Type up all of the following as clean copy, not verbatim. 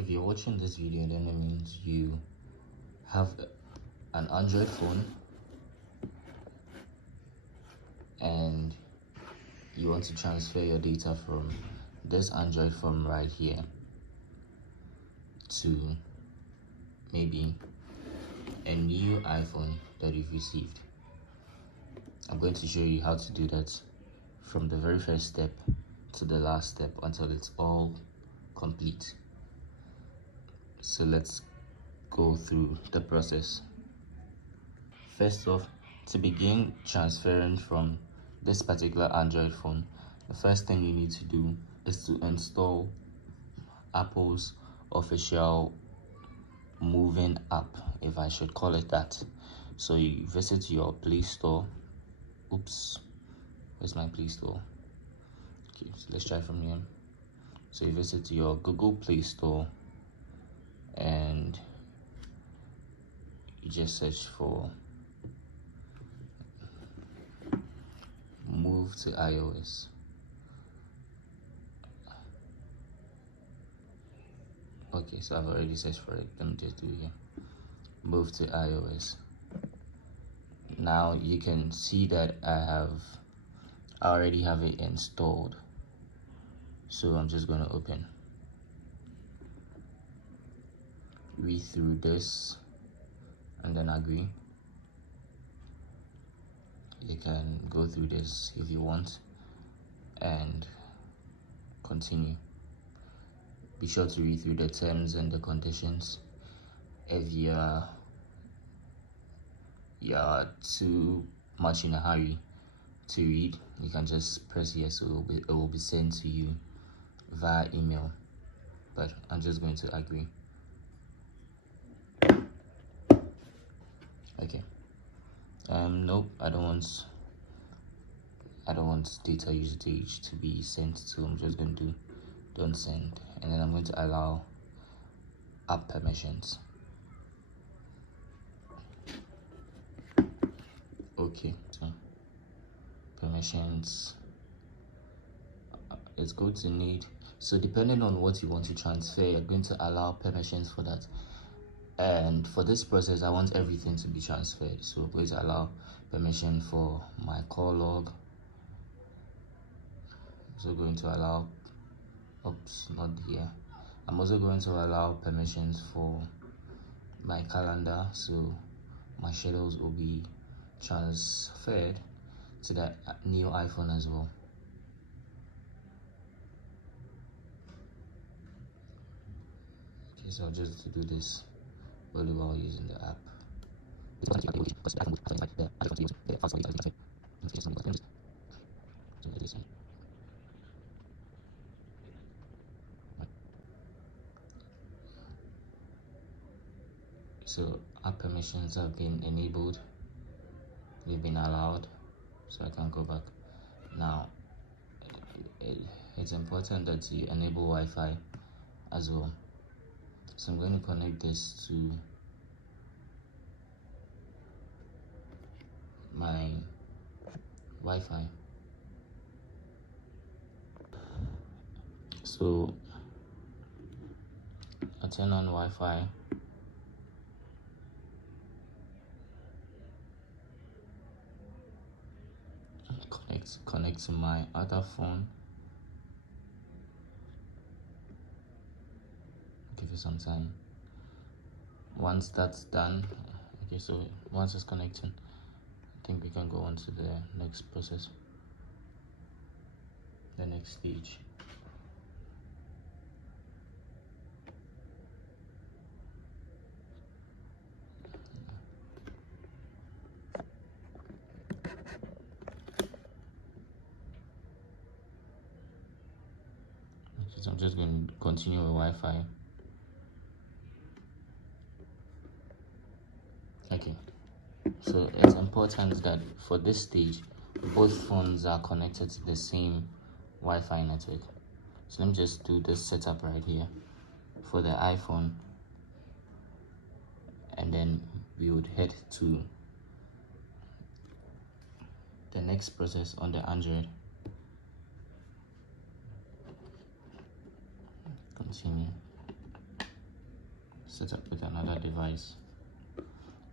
If you're watching this video, then it means you have an Android phone and you want to transfer your data from this Android phone right here to maybe a new iPhone that you've received. I'm going to show you how to do that from the very first step to the last step until it's all complete. So let's go through the process. First off, to begin transferring from this particular Android phone, the first thing you need to do is to install Apple's official moving app, if I should call it that. So you visit your Play Store. Oops, where's my Play Store? Okay, so let's try from here. So you visit your Google Play Store and you just search for Move to iOS. Okay, so I've already searched for it. Let me just do it here. Move to iOS. Now you can see that I already have it installed. So I'm just going to read through this and then agree. You can go through this if you want and continue. Be sure to read through the terms and the conditions. If you're too much in a hurry to read, you can just press yes, so it will be sent to you via email. But I'm just going to agree. Okay. Nope, I don't want data usage to be sent, so I'm just going to do don't send, and then I'm going to allow app permissions. Okay, so permissions, it's going to need, so depending on what you want to transfer, you're going to allow permissions for that. And for this process, I want everything to be transferred, so I'm going to allow permission for my call log. I'm also going to allow, oops, not here. I'm also going to allow permissions for my calendar, so my schedules will be transferred to that new iPhone as well. Okay, so I'll just do this only while using the app. So app permissions have been enabled, they've been allowed, so I can go back. Now it's important that you enable Wi-Fi as well. So I'm going to connect this to my Wi-Fi. So I turn on Wi-Fi. Connect to my other phone. Give it some time. Once that's done, okay, so once it's connecting, I think we can go on to the next process, the next stage. So I'm just going to continue with Wi-Fi. Okay, so it's important that for this stage, both phones are connected to the same Wi-Fi network. So let me just do this setup right here for the iPhone, and then we would head to the next process on the Android. Continue. set up with another device,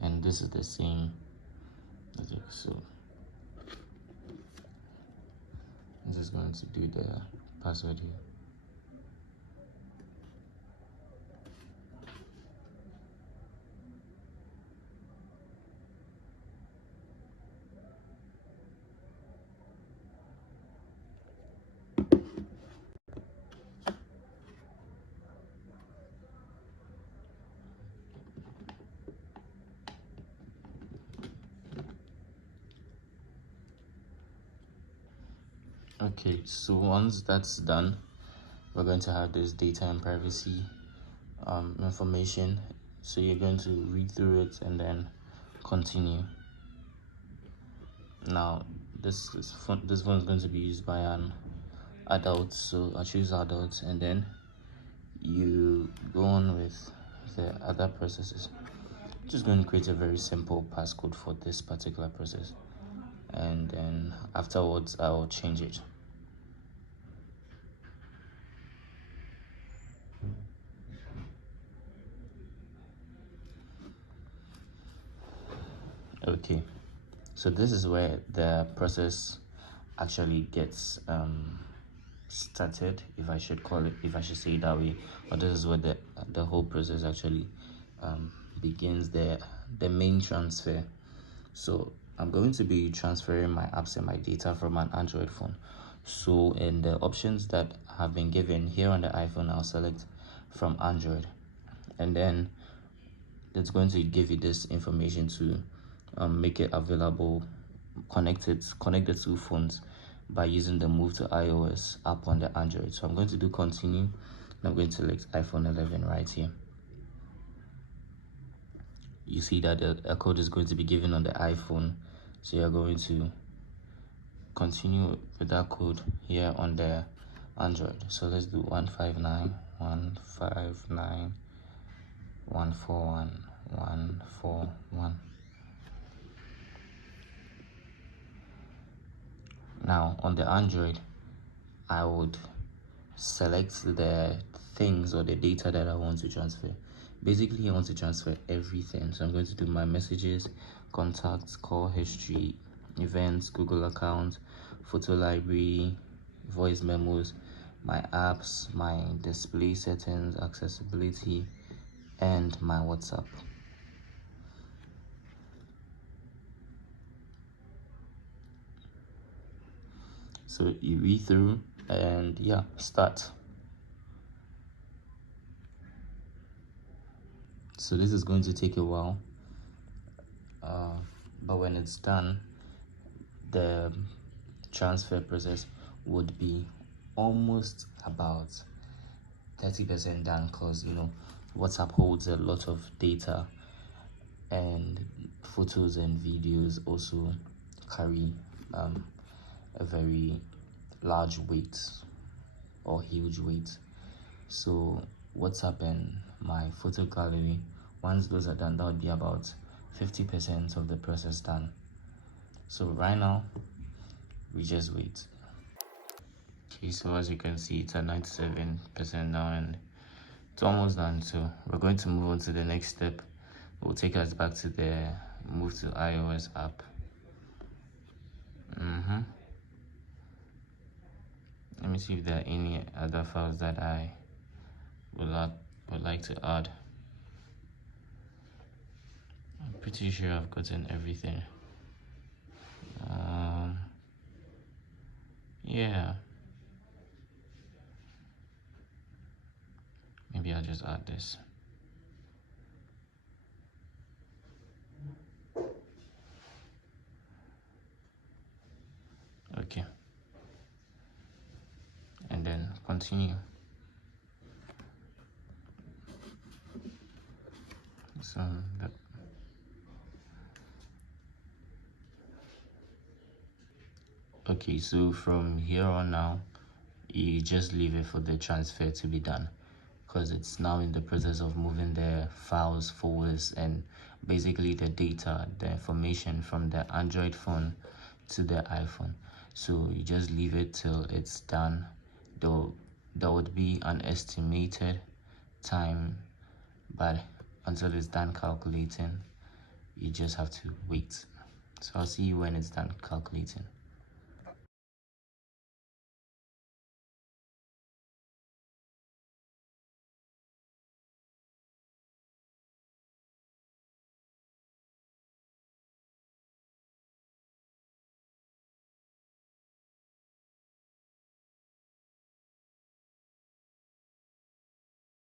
and this is the same. Okay, so I'm just going to do the password here. Okay, so once that's done, we're going to have this data and privacy information. So you're going to read through it and then continue. Now, this phone is going to be used by an adult, so I choose adult, and then you go on with the other processes. Just going to create a very simple passcode for this particular process, and then afterwards I'll change it. Okay, so this is where the process actually gets started, if I should call it, if I should say it that way. Or this is where the whole process actually begins, the main transfer. So I'm going to be transferring my apps and my data from an Android phone. So in the options that have been given here on the iPhone, I'll select from Android, and then it's going to give you this information to make it available, connect the two phones by using the move to iOS app on the Android. So I'm going to do continue, and I'm going to select iPhone 11 right here. You see that a code is going to be given on the iPhone, so you're going to continue with that code here on the Android. So let's do 159.159.141.141. Now on the Android, I would select the things or the data that I want to transfer. Basically, I want to transfer everything. So I'm going to do my messages, contacts, call history, events, Google account, photo library, voice memos, my apps, my display settings, accessibility, and my WhatsApp. So you read through and yeah, start. So this is going to take a while, but when it's done, the transfer process would be almost about 30% done, because WhatsApp holds a lot of data, and photos and videos also carry a very large weight or huge weight. So WhatsApp and my photo gallery, once those are done, that would be about 50% of the process done. So right now we just wait. Okay, so as you can see, it's at 97% now, and it's almost done. So we're going to move on to the next step. It will take us back to the move to iOS app. Let me see if there are any other files that I would like to add. I'm pretty sure I've gotten everything. Yeah, maybe I'll just add this. Okay, and then continue. So that okay, so from here on now, you just leave it for the transfer to be done, because it's now in the process of moving the files, folders, and basically the data, the information from the Android phone to the iPhone. So you just leave it till it's done. Though there would be an estimated time but until it's done calculating, you just have to wait. So I'll see you when it's done calculating.